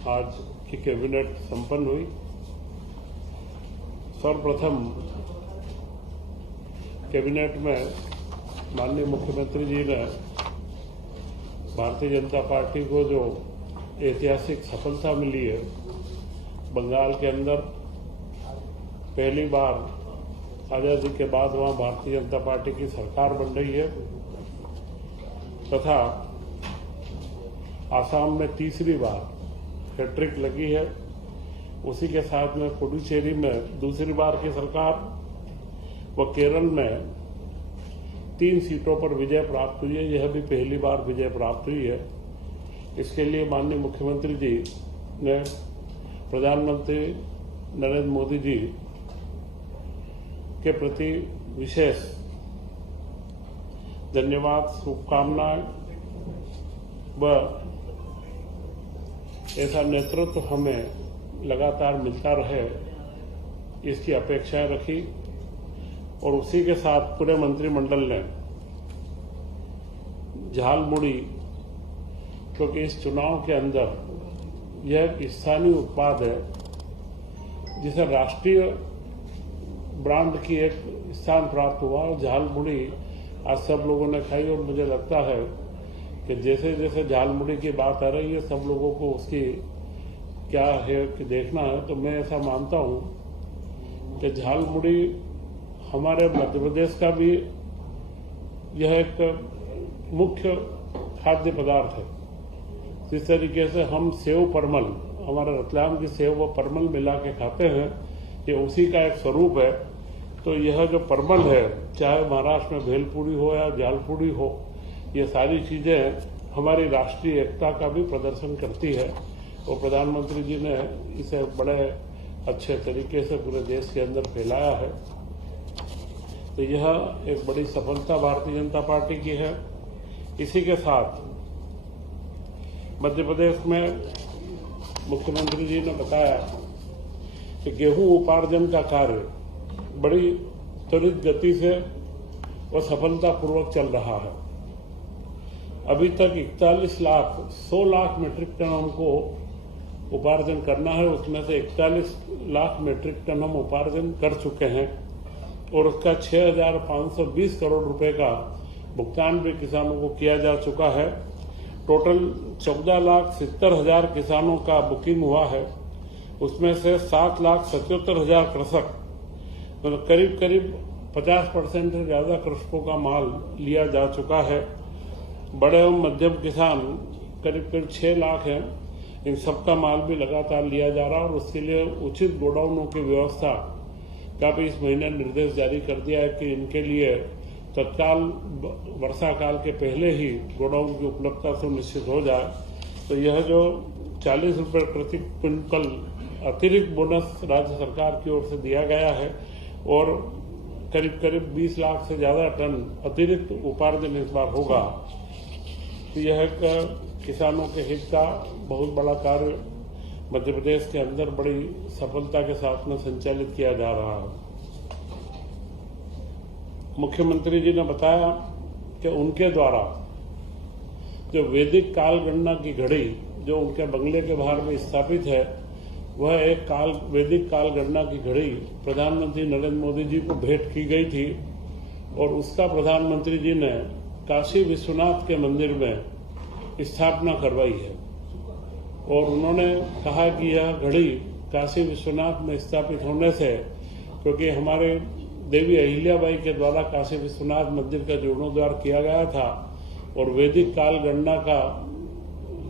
आज की कैबिनेट संपन्न हुई। सर्वप्रथम कैबिनेट में माननीय मुख्यमंत्री जी ने भारतीय जनता पार्टी को जो ऐतिहासिक सफलता मिली है, बंगाल के अंदर पहली बार आजादी के बाद वहां भारतीय जनता पार्टी की सरकार बन रही है तथा आसाम में तीसरी बार हैट्रिक लगी है। उसी के साथ में पुडुचेरी में दूसरी बार की सरकार व केरल में 3 सीटों पर विजय प्राप्त हुई है। यह भी पहली बार विजय प्राप्त हुई है। इसके लिए माननीय मुख्यमंत्री जी ने प्रधानमंत्री नरेंद्र मोदी जी के प्रति विशेष धन्यवाद, शुभकामनाएं व ऐसा नेतृत्व हमें लगातार मिलता रहे, इसकी अपेक्षाएं रखी। और उसी के साथ पूरे मंत्रिमंडल ने झालमुड़ी, क्योंकि इस चुनाव के अंदर यह एक स्थानीय उत्पाद है जिसे राष्ट्रीय ब्रांड की एक स्थान प्राप्त हुआ। झालमुड़ी आज सब लोगों ने खाई और मुझे लगता है कि जैसे जैसे झालमुड़ी की बात आ रही है, सब लोगों को उसकी क्या है कि देखना है। तो मैं ऐसा मानता हूं कि झालमुड़ी हमारे मध्य प्रदेश का भी यह एक मुख्य खाद्य पदार्थ है। जिस तरीके से हम सेव परमल, हमारे रतलाम की सेव व परमल मिला के खाते हैं, ये उसी का एक स्वरूप है। तो यह जो परमल है, चाहे महाराष्ट्र में भेलपुरी हो या झालपुड़ी हो, ये सारी चीजें हमारी राष्ट्रीय एकता का भी प्रदर्शन करती है। और प्रधानमंत्री जी ने इसे बड़े अच्छे तरीके से पूरे देश के अंदर फैलाया है। तो यह एक बड़ी सफलता भारतीय जनता पार्टी की है। इसी के साथ मध्य प्रदेश में मुख्यमंत्री जी ने बताया कि गेहूं उपार्जन का कार्य बड़ी त्वरित गति से और सफलतापूर्वक चल रहा है। अभी तक 100 लाख मीट्रिक टन हमको उपार्जन करना है। उसमें से 41 लाख मीट्रिक टन हम उपार्जन कर चुके हैं और उसका 6,520 करोड़ रुपए का भुगतान भी किसानों को किया जा चुका है। टोटल 14,70,000 किसानों का बुकिंग हुआ है। उसमें से 7,77,000 कृषक, मतलब करीब करीब 50% से ज्यादा कृषकों का माल लिया जा चुका है। बड़े एवं मध्यम किसान करीब करीब 6 लाख हैं। इन सबका माल भी लगातार लिया जा रहा है और उसके लिए उचित गोडाउनों की व्यवस्था का भी इस महीने निर्देश जारी कर दिया है कि इनके लिए तत्काल वर्षा काल के पहले ही गोडाउन की उपलब्धता सुनिश्चित हो जाए। तो यह जो 40 रुपये प्रति क्विंटल अतिरिक्त बोनस राज्य सरकार की ओर से दिया गया है और करीब करीब 20 लाख से ज्यादा टन अतिरिक्त उपार्जन इस बार होगा। तो यह किसानों के हित का बहुत बड़ा कार्य मध्य प्रदेश के अंदर बड़ी सफलता के साथ में संचालित किया जा रहा है। मुख्यमंत्री जी ने बताया कि उनके द्वारा जो वैदिक काल गणना की घड़ी जो उनके बंगले के बाहर में स्थापित है, वह एक वैदिक काल गणना की घड़ी प्रधानमंत्री नरेंद्र मोदी जी को भेंट की गई थी और उसका प्रधानमंत्री जी ने काशी विश्वनाथ के मंदिर में स्थापना करवाई है। और उन्होंने कहा कि यह घड़ी काशी विश्वनाथ में स्थापित होने से, क्योंकि हमारे देवी अहिल्याबाई के द्वारा काशी विश्वनाथ मंदिर का जीर्णोद्धार किया गया था और वैदिक काल गणना का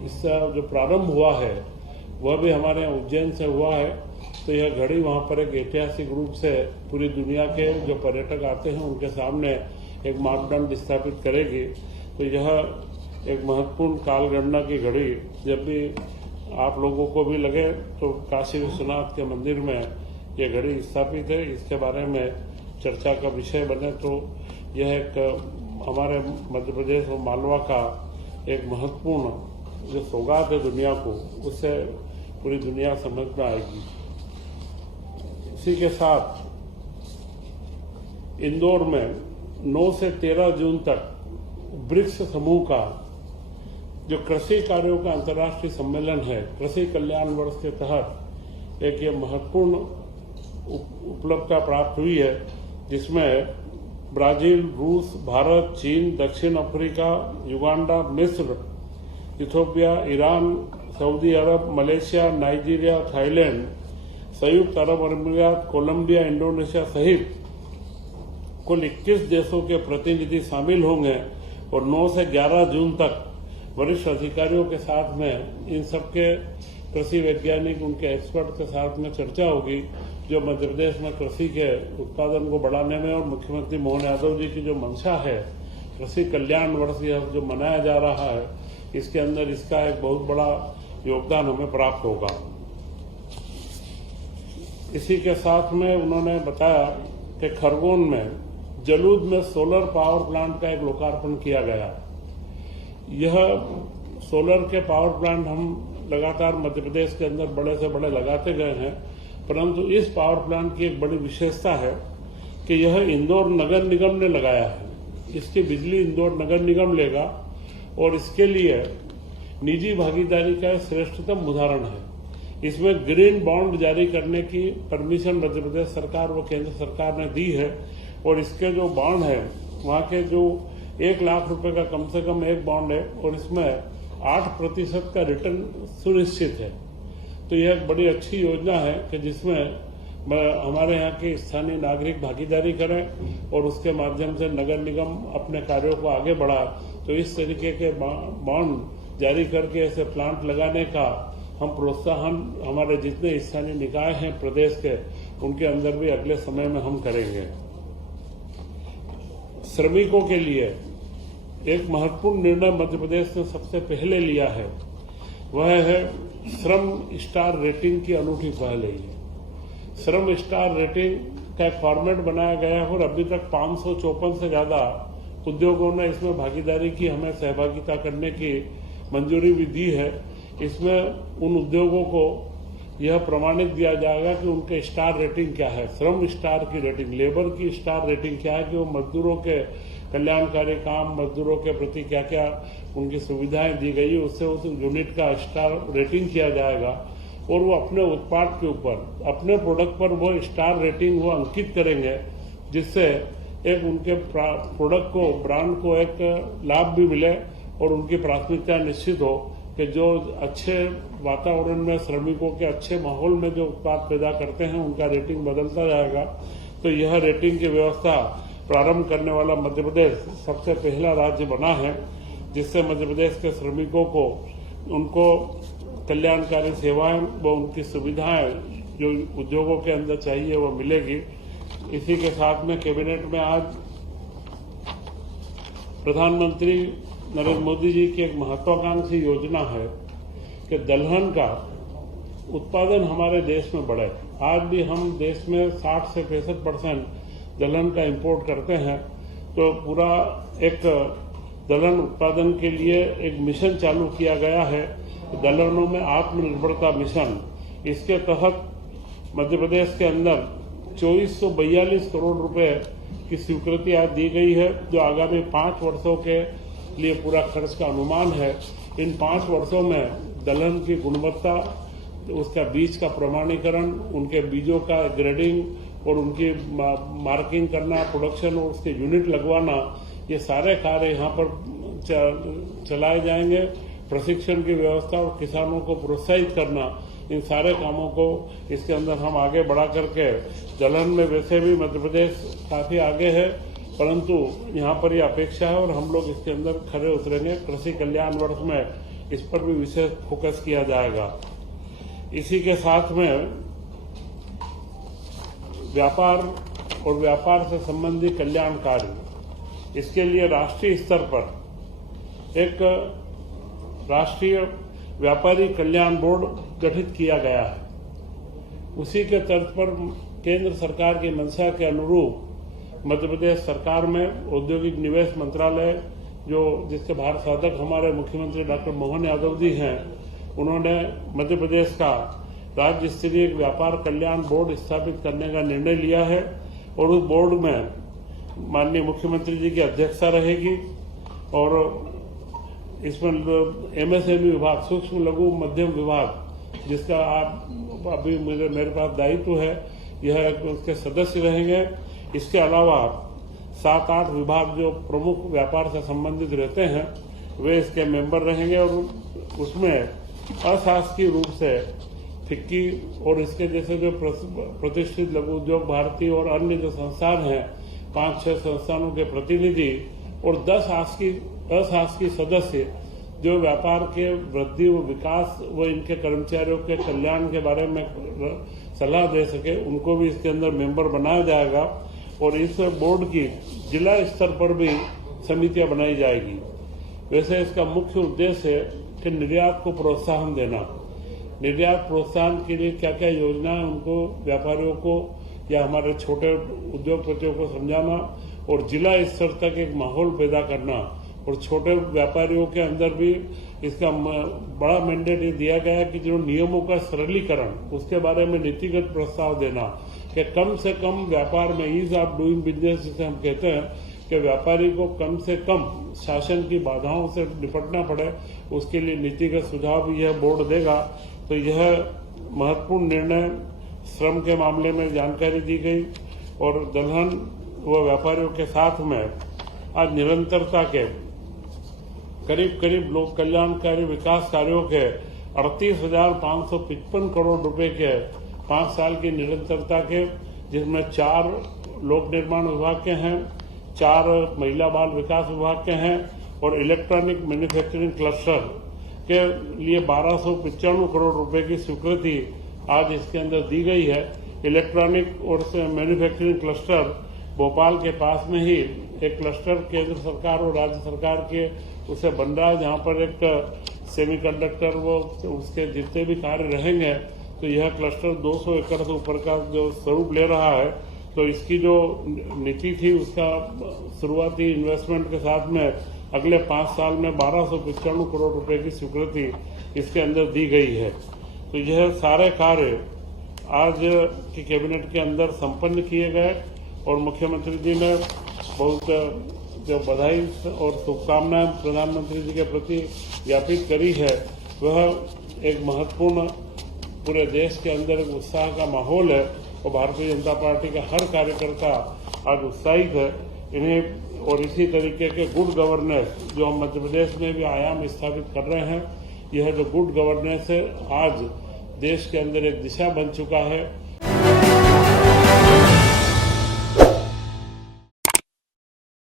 इसका जो प्रारंभ हुआ है वह भी हमारे यहाँ उज्जैन से हुआ है। तो यह घड़ी वहां पर एक ऐतिहासिक रूप से पूरी दुनिया के जो पर्यटक आते हैं उनके सामने एक मापदंड स्थापित करेगी। तो यह एक महत्वपूर्ण काल गणना की घड़ी जब भी आप लोगों को भी लगे तो काशी विश्वनाथ के मंदिर में यह घड़ी स्थापित है, इसके बारे में चर्चा का विषय बने तो यह एक हमारे मध्य प्रदेश और मालवा का एक महत्वपूर्ण जो सौगात है दुनिया को, उससे पूरी दुनिया समझ में आएगी। इसी के साथ इंदौर में 9 से 13 जून तक ब्रिक्स समूह का जो कृषि कार्यों का अंतर्राष्ट्रीय सम्मेलन है, कृषि कल्याण वर्ष के तहत एक ये महत्वपूर्ण उपलब्धता प्राप्त हुई है, जिसमें ब्राजील, रूस, भारत, चीन, दक्षिण अफ्रीका, युगांडा, मिस्र, इथियोपिया, ईरान, सऊदी अरब, मलेशिया, नाइजीरिया, थाईलैंड, संयुक्त अरब अमीरात, कोलंबिया, इंडोनेशिया सहित कुल 21 देशों के प्रतिनिधि शामिल होंगे और 9 से 11 जून तक वरिष्ठ अधिकारियों के साथ में इन सबके कृषि वैज्ञानिक, उनके एक्सपर्ट के साथ में चर्चा होगी, जो मध्य प्रदेश में कृषि के उत्पादन को बढ़ाने में और मुख्यमंत्री मोहन यादव जी की जो मंशा है, कृषि कल्याण वर्ष यह जो मनाया जा रहा है, इसके अंदर इसका एक बहुत बड़ा योगदान हमें प्राप्त होगा। इसी के साथ में उन्होंने बताया कि खरगोन में जलूद में सोलर पावर प्लांट का एक लोकार्पण किया गया। यह सोलर के पावर प्लांट हम लगातार मध्य प्रदेश के अंदर बड़े से बड़े लगाते गए हैं, परंतु इस पावर प्लांट की एक बड़ी विशेषता है कि यह इंदौर नगर निगम ने लगाया है। इसकी बिजली इंदौर नगर निगम लेगा और इसके लिए निजी भागीदारी का श्रेष्ठतम उदाहरण है। इसमें ग्रीन बॉन्ड जारी करने की परमिशन मध्य प्रदेश सरकार व केंद्र सरकार ने दी है और इसके जो बॉन्ड है, वहां के जो 1 लाख रुपए का कम से कम एक बॉन्ड है और इसमें 8% का रिटर्न सुनिश्चित है। तो यह एक बड़ी अच्छी योजना है कि जिसमें हमारे यहाँ के स्थानीय नागरिक भागीदारी करें और उसके माध्यम से नगर निगम अपने कार्यों को आगे बढ़ाए। तो इस तरीके के बॉन्ड जारी करके ऐसे प्लांट लगाने का हम प्रोत्साहन हमारे जितने स्थानीय निकाय हैं प्रदेश के, उनके अंदर भी अगले समय में हम करेंगे। श्रमिकों के लिए एक महत्वपूर्ण निर्णय मध्य प्रदेश ने सबसे पहले लिया है, वह है श्रम स्टार रेटिंग की अनूठी पहल है। श्रम स्टार रेटिंग का एक फॉर्मेट बनाया गया है और अभी तक 554 से ज्यादा उद्योगों ने इसमें भागीदारी की, हमें सहभागिता करने की मंजूरी भी दी है। इसमें उन उद्योगों को यह प्रमाणित दिया जाएगा कि उनके स्टार रेटिंग क्या है। श्रम स्टार की रेटिंग, लेबर की स्टार रेटिंग क्या है कि वो मजदूरों के कल्याणकारी काम, मजदूरों के प्रति क्या क्या उनकी सुविधाएं दी गई, उससे उस यूनिट का स्टार रेटिंग किया जाएगा और वो अपने उत्पाद के ऊपर, अपने प्रोडक्ट पर वो स्टार रेटिंग वो अंकित करेंगे, जिससे एक उनके प्रोडक्ट को, ब्रांड को एक लाभ भी मिले और उनकी प्राथमिकता निश्चित हो कि जो अच्छे वातावरण में, श्रमिकों के अच्छे माहौल में जो उत्पाद पैदा करते हैं, उनका रेटिंग बदलता जाएगा। तो यह रेटिंग की व्यवस्था प्रारंभ करने वाला मध्य प्रदेश सबसे पहला राज्य बना है, जिससे मध्य प्रदेश के श्रमिकों को उनको कल्याणकारी सेवाएं व उनकी सुविधाएं जो उद्योगों के अंदर चाहिए वो मिलेगी। इसी के साथ में कैबिनेट में आज प्रधानमंत्री नरेंद्र मोदी जी की एक महत्वाकांक्षी योजना है कि दलहन का उत्पादन हमारे देश में बढ़े। आज भी हम देश में 60 से 65% दलहन का इंपोर्ट करते हैं। तो पूरा एक दलहन उत्पादन के लिए एक मिशन चालू किया गया है, दलहनों में आत्मनिर्भरता मिशन। इसके तहत मध्य प्रदेश के अंदर 2442 करोड़ रुपए की स्वीकृति आज दी गई है, जो आगामी 5 वर्षों के लिए पूरा खर्च का अनुमान है। इन 5 वर्षों में दलहन की गुणवत्ता, उसका बीज का प्रमाणीकरण, उनके बीजों का ग्रेडिंग और उनकी मार्किंग करना, प्रोडक्शन और उसके यूनिट लगवाना, ये सारे कार्य यहाँ पर चलाए जाएंगे। प्रशिक्षण की व्यवस्था और किसानों को प्रोत्साहित करना, इन सारे कामों को इसके अंदर हम आगे बढ़ा करके, दलहन में वैसे भी मध्य प्रदेश काफी आगे है, परंतु यहाँ पर ये अपेक्षा है और हम लोग इसके अंदर खरे उतरेंगे। कृषि कल्याण वर्ष में इस पर भी विशेष फोकस किया जाएगा। इसी के साथ में व्यापार और व्यापार से संबंधित कल्याण कार्य, इसके लिए राष्ट्रीय स्तर पर एक राष्ट्रीय व्यापारी कल्याण बोर्ड गठित किया गया है। उसी के तर्ज पर केंद्र सरकार की मंशा के अनुरूप मध्य प्रदेश सरकार में औद्योगिक निवेश मंत्रालय, जो जिसके भारत साधक हमारे मुख्यमंत्री डॉक्टर मोहन यादव जी हैं, उन्होंने मध्य प्रदेश का राज्य स्तरीय व्यापार कल्याण बोर्ड स्थापित करने का निर्णय लिया है और उस बोर्ड में माननीय मुख्यमंत्री जी की अध्यक्षता रहेगी और इसमें MSME विभाग, सूक्ष्म लघु मध्यम विभाग, जिसका आप अभी मेरे पास दायित्व है, यह उसके सदस्य रहेंगे। इसके अलावा 7-8 विभाग जो प्रमुख व्यापार से संबंधित रहते हैं वे इसके मेंबर रहेंगे और उसमें अशासकीय रूप से फिक्की और इसके जैसे जो प्रतिष्ठित लघु उद्योग भारती और अन्य जो संस्थान हैं 5-6 संस्थानों के प्रतिनिधि और 10 अशासकीय सदस्य जो व्यापार के वृद्धि व विकास व इनके कर्मचारियों के कल्याण के बारे में सलाह दे सके, उनको भी इसके अंदर मेंबर बनाया जाएगा। और इस बोर्ड की जिला स्तर पर भी समितियां बनाई जाएगी। वैसे इसका मुख्य उद्देश्य है कि निर्यात को प्रोत्साहन देना। निर्यात प्रोत्साहन के लिए क्या क्या योजना है उनको व्यापारियों को या हमारे छोटे उद्योगपतियों को समझाना और जिला स्तर तक एक माहौल पैदा करना। और छोटे व्यापारियों के अंदर भी इसका बड़ा मैंडेट ये दिया गया है कि जो नियमों का सरलीकरण उसके बारे में नीतिगत प्रस्ताव देना कि कम से कम व्यापार में ईज ऑफ डूइंग बिजनेस जिसे हम कहते हैं कि व्यापारी को कम से कम शासन की बाधाओं से निपटना पड़े, उसके लिए नीतिगत सुझाव यह बोर्ड देगा। तो यह महत्वपूर्ण निर्णय श्रम के मामले में जानकारी दी गई और दलहन व व्यापारियों के साथ में आज निरंतरता के करीब लोक कल्याणकारी विकास कार्यों के 38,555 करोड़ रुपए के 5 साल की निरंतरता के, जिसमें 4 लोक निर्माण विभाग के हैं, 4 महिला बाल विकास विभाग के हैं और इलेक्ट्रॉनिक मैन्युफैक्चरिंग क्लस्टर के लिए 1295 करोड़ रुपए की स्वीकृति आज इसके अंदर दी गई है। इलेक्ट्रॉनिक और मैन्युफैक्चरिंग क्लस्टर भोपाल के पास में ही एक क्लस्टर केंद्र सरकार और राज्य सरकार के उसे बन रहा है, जहां पर एक सेमीकंडक्टर वो उसके जितने भी कार्य रहेंगे, तो यह क्लस्टर 200 एकड़ से ऊपर का जो स्वरूप ले रहा है। तो इसकी जो नीति थी उसका शुरुआती इन्वेस्टमेंट के साथ में अगले 5 साल में 1295 करोड़ रुपए की स्वीकृति इसके अंदर दी गई है। तो यह सारे कार्य आज की कैबिनेट के अंदर संपन्न किए गए और मुख्यमंत्री जी ने बहुत जो बधाई और शुभकामनाएं प्रधानमंत्री जी के प्रति ज्ञापित करी है, वह एक महत्वपूर्ण पूरे देश के अंदर एक उत्साह का माहौल है और भारतीय जनता पार्टी का हर कार्यकर्ता आज उत्साहित है इन्हें। और इसी तरीके के गुड गवर्नेंस जो हम मध्य प्रदेश में भी आयाम स्थापित कर रहे हैं, यह जो गुड गवर्नेंस है आज देश के अंदर एक दिशा बन चुका है।